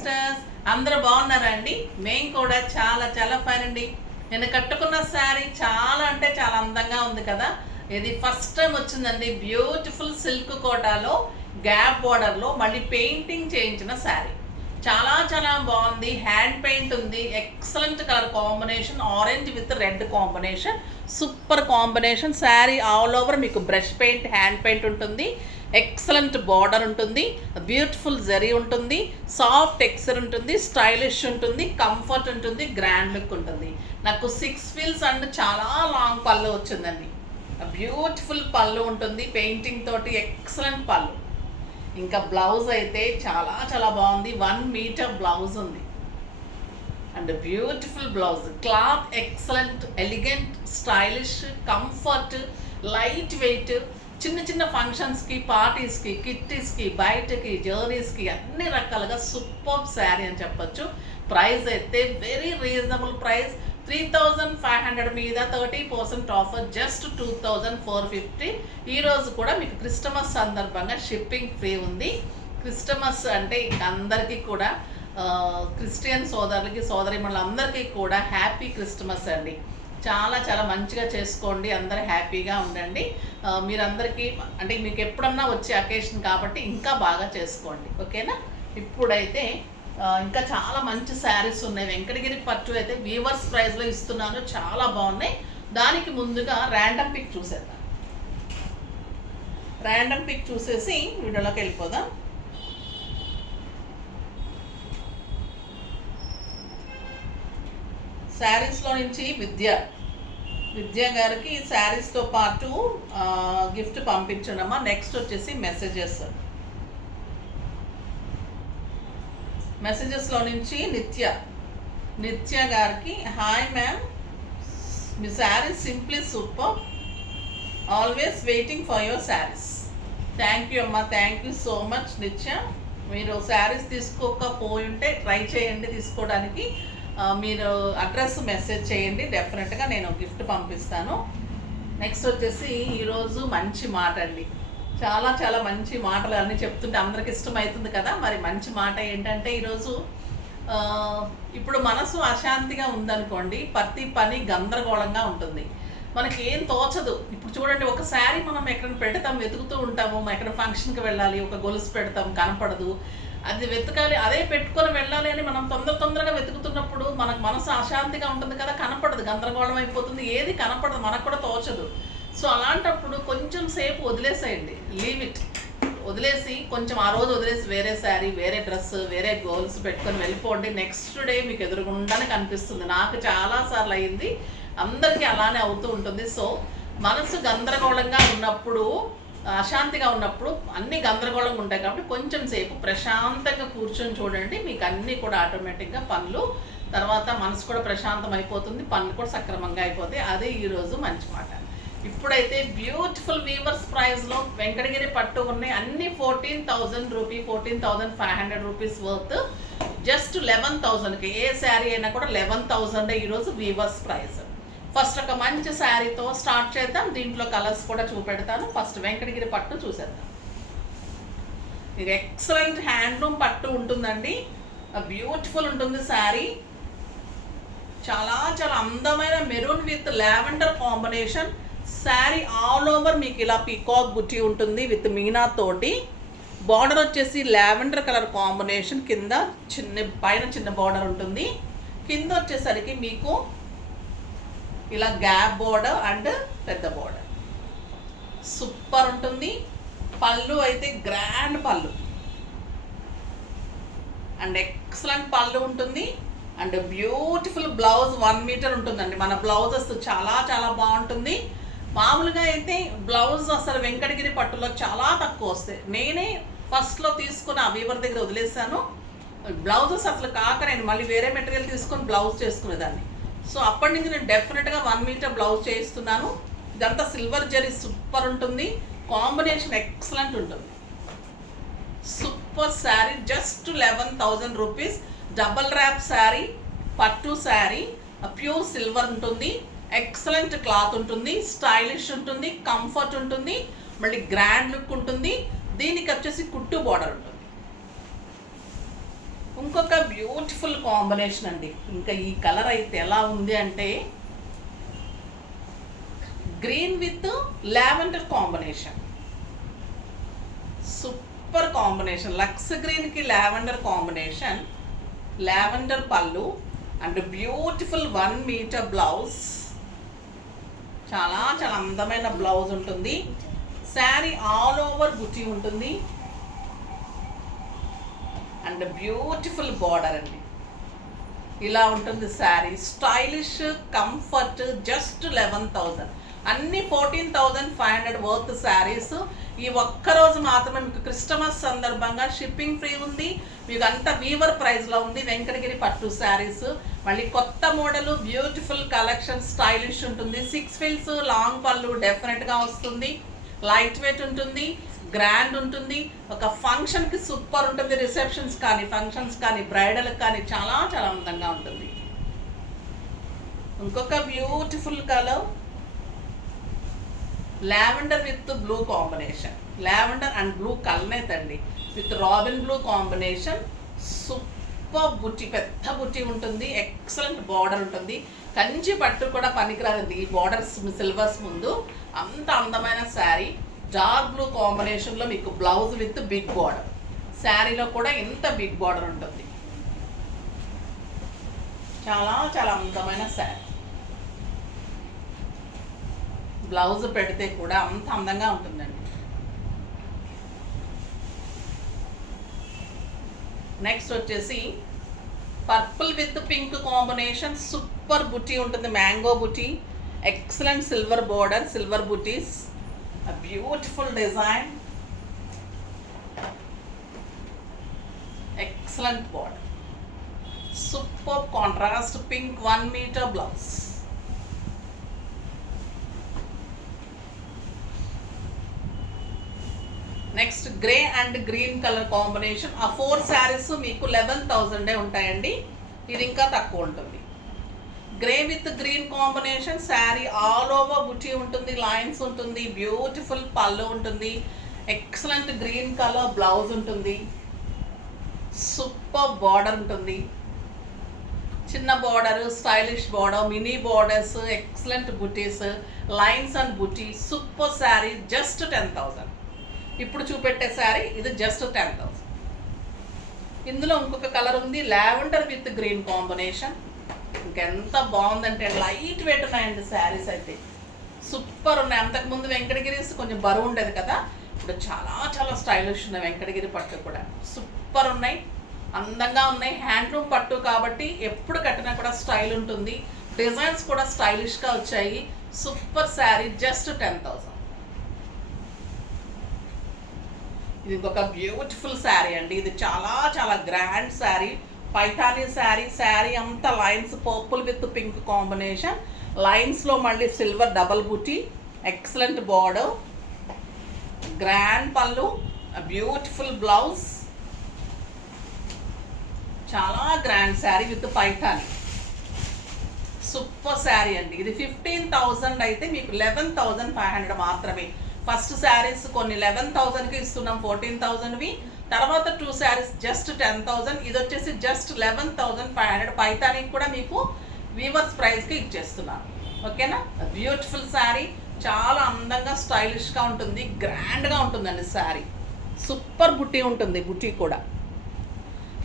Sisters, అందరూ బాగున్నారా అండి? మేము కూడా చాలా చాలా ఫైన్ అండి. నేను కట్టుకున్న శారీ చాలా అంటే చాలా అందంగా ఉంది కదా. ఇది ఫస్ట్ టైం వచ్చిందండి. బ్యూటిఫుల్ సిల్క్ కోటాలో గ్యాప్ బోర్డర్లో మళ్ళీ పెయింటింగ్ చేయించిన శారీ. చాలా చాలా బాగుంది. హ్యాండ్ పెయింట్ ఉంది. Excellent colour combination, orange with red combination, super combination. Sari all over మీకు బ్రష్ పెయింట్, హ్యాండ్ పెయింట్ ఉంటుంది. ఎక్సలెంట్ బార్డర్ ఉంటుంది, బ్యూటిఫుల్ జరీ ఉంటుంది, సాఫ్ట్ టెక్స్చర్ ఉంటుంది, స్టైలిష్ ఉంటుంది, కంఫర్ట్ ఉంటుంది, గ్రాండ్ లుక్ ఉంటుంది. నాకు 6 ఫీల్స్ అండ్ చాలా లాంగ్ పళ్ళు వచ్చిందండి. బ్యూటిఫుల్ పళ్ళు ఉంటుంది, పెయింటింగ్ తోటి ఎక్సలెంట్ పళ్ళు. ఇంకా బ్లౌజ్ అయితే చాలా చాలా బాగుంది. 1 మీటర్ బ్లౌజ్ ఉంది and beautiful blouse. Cloth excellent, elegant, stylish, comfort, light weight. చిన్న చిన్న ఫంక్షన్స్కి, పార్టీస్కి, కిట్టీస్కి, బయటకి, జర్నీస్కి అన్ని రకాలుగా సూపర్ శారీ అని చెప్పొచ్చు. ప్రైస్ అయితే వెరీ రీజనబుల్ ప్రైస్. 3500 మీద 30% ఆఫర్, జస్ట్ 2450. ఈరోజు కూడా మీకు క్రిస్టమస్ సందర్భంగా షిప్పింగ్ ఫ్రీ ఉంది. క్రిస్టమస్ అంటే అందరికీ కూడా క్రిస్టియన్ సోదరులకి, సోదరిమణులందరికీ కూడా హ్యాపీ క్రిస్టమస్ అండి. చాలా చాలా మంచిగా చేసుకోండి, అందరూ హ్యాపీగా ఉండండి. మీరందరికీ అంటే మీకు ఎప్పుడన్నా వచ్చే అకేషన్ కాబట్టి ఇంకా బాగా చేసుకోండి, ఓకేనా? ఇప్పుడైతే ఇంకా చాలా మంచి శారీస్ ఉన్నాయి. వెంకటగిరి పట్టు అయితే వీవర్స్ ప్రైస్లో ఇస్తున్నాను, చాలా బాగున్నాయి. దానికి ముందుగా ర్యాండమ్ పిక్ చూసేద్దాం. ర్యాండమ్ పిక్ చూసేసి వీడియోలోకి వెళ్ళిపోదాం. శారీస్లో నుంచి విద్య గారికి శారీస్తో పాటు గిఫ్ట్ పంపించడమ్మా. నెక్స్ట్ వచ్చేసి మెసేజెస్లో నుంచి నిత్య గారికి, hi ma'am, me saris simply super, always waiting for your saris. Thank you అమ్మా, థ్యాంక్ యూ సో మచ్ నిత్య. మీరు శారీస్ తీసుకోకపోయి ఉంటే ట్రై చేయండి తీసుకోవడానికి. మీరు అడ్రస్ మెసేజ్ చేయండి, డెఫినెట్గా నేను గిఫ్ట్ పంపిస్తాను. నెక్స్ట్ వచ్చేసి ఈరోజు మంచి మాట అండి. చాలా చాలా మంచి మాటలు అన్నీ చెప్తుంటే అందరికి ఇష్టమవుతుంది కదా. మరి మంచి మాట ఏంటంటే ఈరోజు ఇప్పుడు మనసు అశాంతిగా ఉందనుకోండి, ప్రతి పని గందరగోళంగా ఉంటుంది, మనకి ఏం తోచదు. ఇప్పుడు చూడండి, ఒక శారీ మనం ఎక్కడ పెడతాం, వెతుకుతూ ఉంటాము. ఎక్కడ ఫంక్షన్కి వెళ్ళాలి, ఒక గొలుసు పెడతాం, కనపడదు, అది వెతకాలి, అదే పెట్టుకొని వెళ్ళాలి అని మనం తొందరగా వెతుకుతున్నప్పుడు మనకు మనసు అశాంతిగా ఉంటుంది కదా, కనపడదు, గందరగోళం అయిపోతుంది, ఏది కనపడదు, మనకు కూడా తోచదు. సో అలాంటప్పుడు కొంచెం సేపు వదిలేసేయండి, లీవ్ ఇట్, వదిలేసి కొంచెం ఆ రోజు వదిలేసి వేరే శారీ, వేరే డ్రెస్, వేరే గోల్స్ పెట్టుకొని వెళ్ళిపోండి. నెక్స్ట్ డే మీకు ఎదురుగుండానే కనిపిస్తుంది. నాకు చాలాసార్లు అయింది, అందరికీ అలానే అవుతూ ఉంటుంది. సో మనసు గందరగోళంగా ఉన్నప్పుడు, అశాంతిగా ఉన్నప్పుడు అన్ని గందరగోళంగా ఉంటాయి కాబట్టి కొంచెం సేపు ప్రశాంతంగా కూర్చొని చూడండి, మీకు అన్నీ కూడా ఆటోమేటిక్గా పనులు, తర్వాత మనసు కూడా ప్రశాంతం అయిపోతుంది, పనులు కూడా సక్రమంగా అయిపోతాయి. అదే ఈరోజు మంచి మాట. ఇప్పుడైతే బ్యూటిఫుల్ వీవర్స్ ప్రైస్లో వెంకటగిరి పట్టు ఉన్నాయి. అన్ని 14,000 రూపీ, 14,500 రూపీస్ వర్త్, జస్ట్ 11,000కి. ఏ శారీ అయినా కూడా 11,000 ఈరోజు వీవర్స్ ప్రైస్. ఫస్ట్ ఒక మంచి శారీతో స్టార్ట్ చేద్దాం. దీంట్లో కలర్స్ కూడా చూపెడతాను. ఫస్ట్ వెంకటగిరి పట్టు చూసేద్దాం. ఇది ఎక్సలెంట్ హ్యాండ్లూమ్ పట్టు ఉంటుందండి, బ్యూటిఫుల్ ఉంటుంది శారీ. చాలా చాలా అందమైన maroon with lavender combination sari. All over మీకు ఇలా పీకాక్ బుట్టి ఉంటుంది విత్ మీనా తోటి. బార్డర్ వచ్చేసి లావెండర్ కలర్ కాంబినేషన్, కింద పైన చిన్న బార్డర్ ఉంటుంది. కింద వచ్చేసరికి మీకు ఇలా గ్యాప్ బోర్డర్ అండ్ పెద్ద బోర్డర్, సూపర్ ఉంటుంది. పళ్ళు అయితే గ్రాండ్ పళ్ళు అండ్ ఎక్సలెంట్ పళ్ళు ఉంటుంది అండ్ బ్యూటిఫుల్ బ్లౌజ్. 1 మీటర్ ఉంటుందండి. మన బ్లౌజెస్ చాలా చాలా బాగుంటుంది. మామూలుగా అయితే బ్లౌజ్ అసలు వెంకటగిరి పట్టులో చాలా తక్కువ వస్తాయి. నేనే ఫస్ట్లో తీసుకుని ఆ వీవర్ దగ్గర వదిలేసాను. బ్లౌజెస్ అసలు కాక నేను మళ్ళీ వేరే మెటీరియల్ తీసుకొని బ్లౌజ్ చేసుకునేదాన్ని. సో అప్పటి నుంచి నేను డెఫినెట్గా 1 మీటర్ బ్లౌజ్ చేయిస్తున్నాను. ఇదంతా సిల్వర్ జరీ, సూపర్ ఉంటుంది. కాంబినేషన్ ఎక్సలెంట్ ఉంటుంది. Super sari, just 11,000 rupees. Double wrap sari, పట్టు శారీ, ప్యూర్ సిల్వర్ ఉంటుంది. ఎక్సలెంట్ క్లాత్ ఉంటుంది, స్టైలిష్ ఉంటుంది, కంఫర్ట్ ఉంటుంది, మళ్ళీ గ్రాండ్ లుక్ ఉంటుంది. దీనికి వచ్చేసి కుట్టు బార్డర్ ఉంటుంది. ఇంకొక బ్యూటిఫుల్ కాంబినేషన్ అండి. ఇంకా ఈ కలర్ అయితే ఎలా ఉంది అంటే green with lavender combination. Super combination. లక్స్ గ్రీన్కి లావెండర్ కాంబినేషన్. లావెండర్ పళ్ళు అండ్ బ్యూటిఫుల్ 1 మీటర్ బ్లౌజ్. చాలా చాలా అందమైన బ్లౌజ్ ఉంటుంది. శారీ ఆల్ ఓవర్ బుటీ ఉంటుంది అండ్ బ్యూటిఫుల్ బార్డర్ అండి. ఇలా ఉంటుంది శారీ. Stylish, comfort. జస్ట్ 11,000. అన్ని 14,500 వర్త్ శారీస్. ఈ ఒక్కరోజు మాత్రమే మీకు క్రిస్టమస్ సందర్భంగా షిప్పింగ్ ఫ్రీ ఉంది. మీకు అంత వీవర్ ప్రైస్లో ఉంది. వెంకటగిరి పట్టు శారీస్. మళ్ళీ కొత్త మోడల్, బ్యూటిఫుల్ కలెక్షన్, స్టైలిష్ ఉంటుంది. 6 ఫిల్స్, లాంగ్ పళ్ళు డెఫినెట్గా వస్తుంది. లైట్ వెయిట్ ఉంటుంది, గ్రాండ్ ఉంటుంది. ఒక ఫంక్షన్కి సూపర్ ఉంటుంది. రిసెప్షన్స్ కానీ, ఫంక్షన్స్ కానీ, బ్రైడల్ కానీ చాలా చాలా అందంగా ఉంటుంది. ఇంకొక beautiful colour lavender with blue combination. Lavender and blue కలనేత్ అండి, with robin blue combination. Super బుట్టి, పెద్ద బుట్టి ఉంటుంది. ఎక్సలెంట్ బార్డర్ ఉంటుంది. కంచి పట్టు కూడా పనికిరాదండి ఈ బార్డర్స్ సిల్వర్స్ ముందు. అంత అందమైన శారీ. డార్క్ బ్లూ కాంబినేషన్లో మీకు బ్లౌజ్ విత్ బిగ్ బార్డర్. శారీలో కూడా ఇంత బిగ్ బార్డర్ ఉంటుంది. చాలా చాలా అందమైన శారీ. బ్లౌజ్ పెడితే కూడా అంత అందంగా ఉంటుందండి. నెక్స్ట్ వచ్చేసి purple with pink combination. Super బుటీ ఉంటుంది, మ్యాంగో బుటీ. ఎక్సలెంట్ సిల్వర్ బార్డర్, సిల్వర్ బుటీస్. Beautiful design, excellent border. Super contrast pink 1 metre blouse. Next grey and green colour combination. ఆ 4 శారీస్ మీకు 11,000 ఉంటాయండి. ఇది ఇంకా తక్కువ ఉంటుంది. Grey with green combination. Sari all over బుటీ ఉంటుంది, లైన్స్ ఉంటుంది, బ్యూటిఫుల్ పళ్ళు ఉంటుంది. ఎక్సలెంట్ గ్రీన్ కలర్ బ్లౌజ్ ఉంటుంది. సూపర్ బార్డర్ ఉంటుంది. చిన్న border, stylish border, mini borders, excellent buttis, lines and buti. Super sari. Just 10,000. ఇప్పుడు చూపెట్టే శారీ ఇది జస్ట్ 10,000. ఇందులో ఇంకొక కలర్ ఉంది, లావెండర్ విత్ గ్రీన్ కాంబినేషన్. ఇంకెంత బాగుందంటే లైట్ వెయిట్ ఉన్నాయండి శారీస్ అయితే. సూపర్ ఉన్నాయి. అంతకుముందు వెంకటగిరీస్ కొంచెం బరువు ఉండేది కదా, ఇప్పుడు చాలా చాలా స్టైలిష్ ఉన్నాయి. వెంకటగిరి పట్టు కూడా సూపర్ ఉన్నాయి, అందంగా ఉన్నాయి. హ్యాండ్లూమ్ పట్టు కాబట్టి ఎప్పుడు కట్టినా కూడా స్టైల్ ఉంటుంది. డిజైన్స్ కూడా స్టైలిష్గా వచ్చాయి. సూపర్ శారీ. జస్ట్ 10,000. ఇది ఇంకొక బ్యూటిఫుల్ శారీ అండి. ఇది చాలా చాలా గ్రాండ్ శారీ. పైథానీ శారీ. శారీ అంతా lines, purple with pink combination. లైన్స్లో మళ్ళీ సిల్వర్ డబల్ బుటీ. ఎక్సలెంట్ బార్డర్, గ్రాండ్ పళ్ళు, బ్యూటిఫుల్ బ్లౌజ్. చాలా grand sari with Paithani. Super sari అండి. ఇది 15,000 అయితే మీకు 11,500 మాత్రమే. ఫస్ట్ శారీస్ కొన్ని 11,000కి ఇస్తున్నాం, 14,000వి. తర్వాత 2 శారీస్ జస్ట్ 10,000. ఇది వచ్చేసి జస్ట్ 11,500. పైతానికి కూడా మీకు వీవర్స్ ప్రైస్కి ఇచ్చేస్తున్నాను. ఓకేనా? బ్యూటిఫుల్ శారీ. చాలా అందంగా స్టైలిష్గా ఉంటుంది, గ్రాండ్గా ఉంటుందండి శారీ. సూపర్ బుట్టి ఉంటుంది. బుట్టి కూడా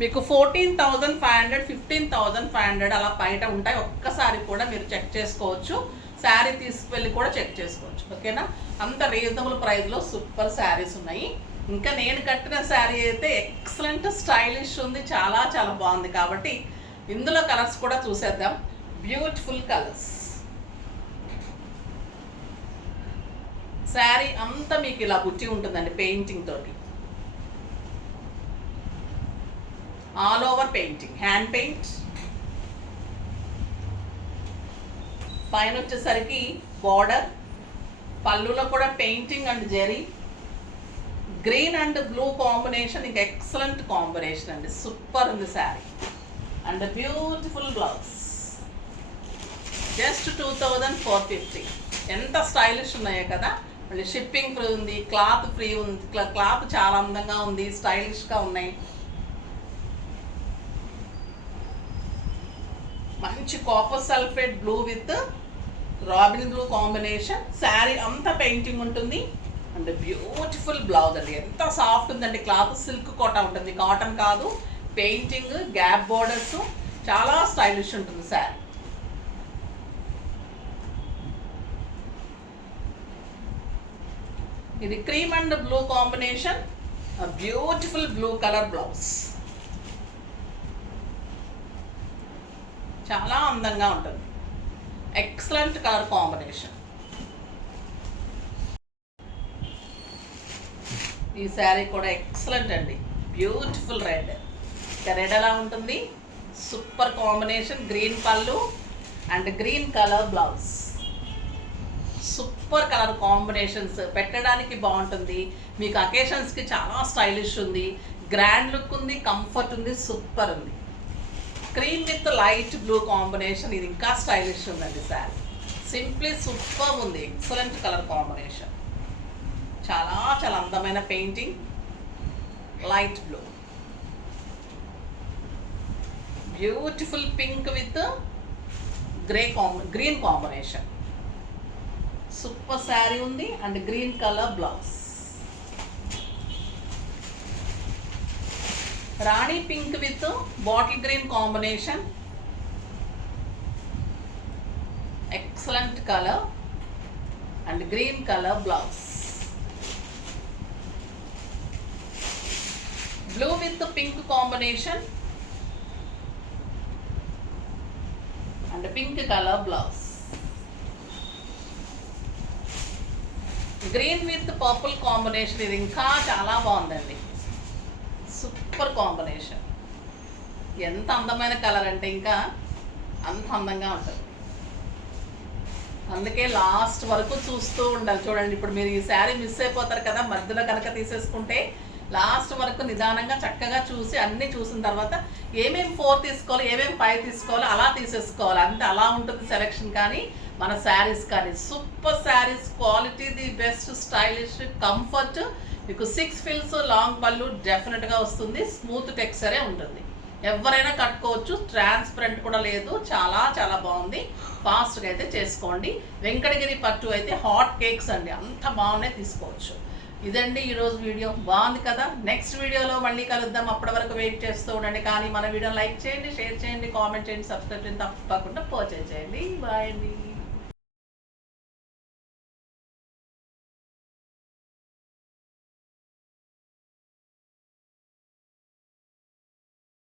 మీకు 14,500, 15,500 అలా బయట ఉంటాయి. ఒక్కసారి కూడా మీరు చెక్ చేసుకోవచ్చు. శారీ తీసుకువెళ్ళి కూడా చెక్ చేసుకోవచ్చు. ఓకేనా? అంత రీజనబుల్ ప్రైస్లో సూపర్ శారీస్ ఉన్నాయి. ఇంకా నేను కట్టిన శారీ అయితే ఎక్సలెంట్ స్టైలిష్ ఉంది, చాలా చాలా బాగుంది. కాబట్టి ఇందులో కలర్స్ కూడా చూసేద్దాం. Beautiful colours. శారీ అంతా మీకు ఇలా బుట్టి ఉంటుందండి, పెయింటింగ్ తోటి. All over painting, hand paint. పైన వచ్చేసరికి బార్డర్, పళ్ళులో కూడా painting and zari. Green and blue combination, ఇంకా ఎక్సలెంట్ కాంబినేషన్ అండి. సూపర్ ఉంది sari. And beautiful blouse. Just 2,450. ఎంత స్టైలిష్ ఉన్నాయో కదా. మళ్ళీ షిప్పింగ్ ఫ్రీ ఉంది, క్లాత్ ఫ్రీ ఉంది. క్లాత్ చాలా అందంగా ఉంది, స్టైలిష్గా ఉన్నాయి. మంచి copper sulphate blue with robin blue combination. Sari అంతా పెయింటింగ్ ఉంటుంది అండ్ బ్యూటిఫుల్ బ్లౌజ్ అండి. ఎంత సాఫ్ట్ ఉందండి, క్లాత్ సిల్క్ కోటా ఉంటుంది, కాటన్ కాదు. పెయింటింగ్, గ్యాప్ బోర్డర్స్, చాలా స్టైలిష్ ఉంటుంది శారీ. ఇది cream and blue combination, beautiful blue colour blouse. చాలా అందంగా ఉంటుంది, ఎక్సలెంట్ కలర్ కాంబినేషన్. ఈ శారీ కూడా ఎక్సలెంట్ అండి, బ్యూటిఫుల్ రెడ్. రెడ్ ఎలా ఉంటుంది, సూపర్ కాంబినేషన్. గ్రీన్ పళ్ళు and green colour blouse. Super colour combinations, పెట్టడానికి బాగుంటుంది. మీకు అకేషన్స్కి చాలా స్టైలిష్ ఉంది, గ్రాండ్ లుక్ ఉంది, కంఫర్ట్ ఉంది, సూపర్ ఉంది. Cream with light blue combination, ఇది ఇంకా స్టైలిష్ ఉందండి శారీ. సింప్లీ సూపర్ ఉంది, ఎక్సలెంట్ కలర్ కాంబినేషన్. చాలా చాలా అందమైన painting, light blue. Beautiful pink with green combination. Super sari ఉంది అండ్ గ్రీన్ కలర్ బ్లౌజ్. రాణి pink with bottle green combination, excellent colour and green colour blouse. Blue with pink combination and pink colour blouse. Green with purple combination, ఇది ఇంకా చాలా బాగుందండి, super combination. ఎంత అందమైన colour అంటే ఇంకా అంత అందంగా ఉంటుంది. అందుకే లాస్ట్ వరకు చూస్తూ ఉండాలి. చూడండి, ఇప్పుడు మీరు ఈ శారీ మిస్ అయిపోతారు కదా, మధ్యలో కనుక తీసేసుకుంటే లాస్ట్ వరకు నిదానంగా చక్కగా చూసి అన్నీ చూసిన తర్వాత ఏమేమి 4 తీసుకోవాలి, ఏమేమి 5 తీసుకోవాలి అలా తీసేసుకోవాలి. అంటే అలా ఉంటుంది సెలెక్షన్. కానీ మన శారీస్ కానీ super saris, quality the best, stylish, comfort. మీకు 6 ఫిల్స్, లాంగ్ పళ్ళు డెఫినెట్గా వస్తుంది. స్మూత్ టెక్స్చరే ఉంటుంది, ఎవరైనా కట్టుకోవచ్చు. ట్రాన్స్పరెంట్ కూడా లేదు, చాలా చాలా బాగుంది. ఫాస్ట్గా అయితే చేసుకోండి. వెంకటగిరి పట్టు అయితే హాట్ కేక్స్ అండి, అంత బాగున్నాయి, తీసుకోవచ్చు. ఇదండి ఈరోజు వీడియో, బాగుంది కదా. నెక్స్ట్ వీడియోలో మళ్ళీ కలుద్దాం. అప్పటి వరకు వెయిట్ చేస్తూ ఉండండి. కానీ మన వీడియో లైక్ చేయండి, షేర్ చేయండి, కామెంట్ చేయండి, సబ్స్క్రైబ్ చేయండి, తప్పకుండా పర్చేజ్ చేయండి. బాయ్ అండి.